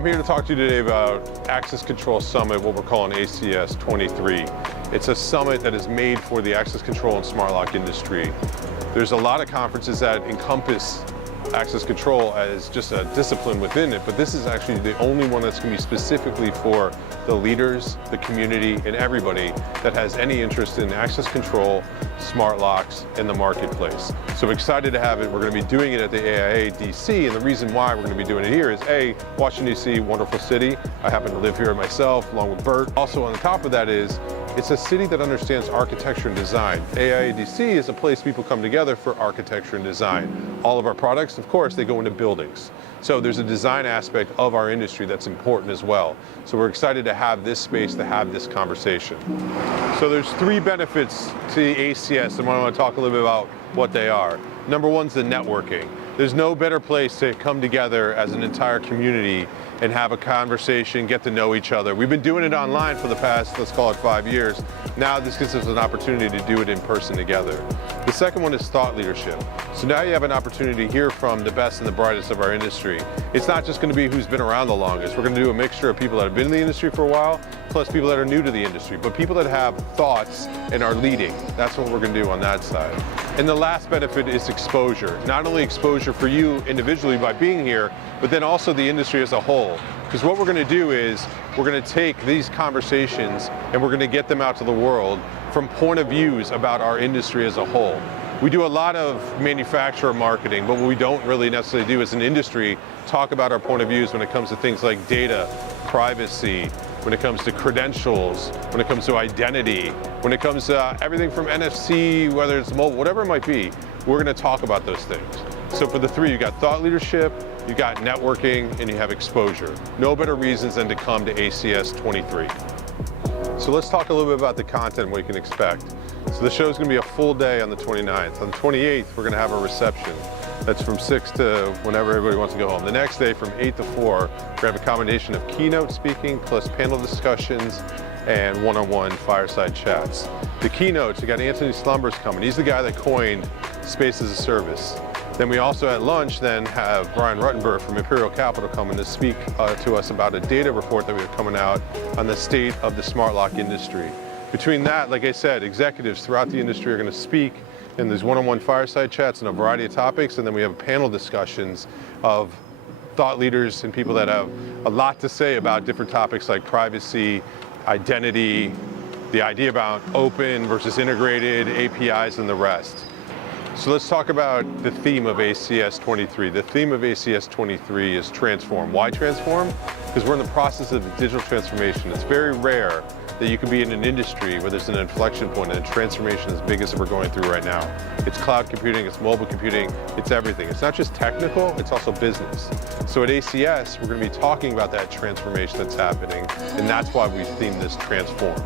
I'm here to talk to you today about Access Control Summit, what we're calling ACS 23. It's a summit that is made for the access control and smart lock industry. There's a lot of conferences that encompass access control as just a discipline within it, but this is actually the only one that's going to be specifically for the leaders, the community, and everybody that has any interest in access control, smart locks, in the marketplace. So excited to have it. We're going to be doing it at the AIA DC, and the reason why we're going to be doing it here is A, Washington DC, wonderful city. I happen to live here myself, along with Bert. Also on the top of that is, it's a city that understands architecture and design. AIA DC is a place people come together for architecture and design. All of our products, of course, they go into buildings. So there's a design aspect of our industry that's important as well. So we're excited to have this space, to have this conversation. So there's three benefits to the ACS, and I want to talk a little bit about what they are. Number one's the networking. There's no better place to come together as an entire community and have a conversation, get to know each other. We've been doing it online for the past, let's call it 5 years. Now this gives us an opportunity to do it in person together. The second one is thought leadership. So now you have an opportunity to hear from the best and the brightest of our industry. It's not just going to be who's been around the longest. We're going to do a mixture of people that have been in the industry for a while, plus people that are new to the industry, but people that have thoughts and are leading. That's what we're going to do on that side. And the last benefit is exposure. Not only exposure for you individually by being here, but then also the industry as a whole. Because what we're going to do is we're going to take these conversations and we're going to get them out to the world from point of views about our industry as a whole. We do a lot of manufacturer marketing, but what we don't really necessarily do as an industry, talk about our point of views when it comes to things like data, privacy, when it comes to credentials, when it comes to identity, when it comes to everything from NFC, whether it's mobile, whatever it might be, we're going to talk about those things. So for the three, you got thought leadership, you got networking, and you have exposure. No better reasons than to come to ACS 23. So let's talk a little bit about the content and what you can expect. So the show's going to be a full day on the 29th. On the 28th, we're going to have a reception. That's from 6 to whenever everybody wants to go home. The next day, from 8 to 4, we're going to have a combination of keynote speaking plus panel discussions and one-on-one fireside chats. The keynotes, you got Anthony Slumbers coming. He's the guy that coined Space as a Service. Then we also at lunch then have Brian Ruttenberg from Imperial Capital coming to speak to us about a data report that we have coming out on the state of the smart lock industry. Between that, like I said, executives throughout the industry are going to speak, and there's one-on-one fireside chats on a variety of topics, and then we have panel discussions of thought leaders and people that have a lot to say about different topics like privacy, identity, the idea about open versus integrated, APIs, and the rest. So let's talk about the theme of ACS 23. The theme of ACS 23 is transform. Why transform? Because we're in the process of digital transformation. It's very rare that you can be in an industry where there's an inflection point and a transformation as big as we're going through right now. It's cloud computing, it's mobile computing, it's everything. It's not just technical, it's also business. So at ACS, we're going to be talking about that transformation that's happening, and that's why we themed this transform.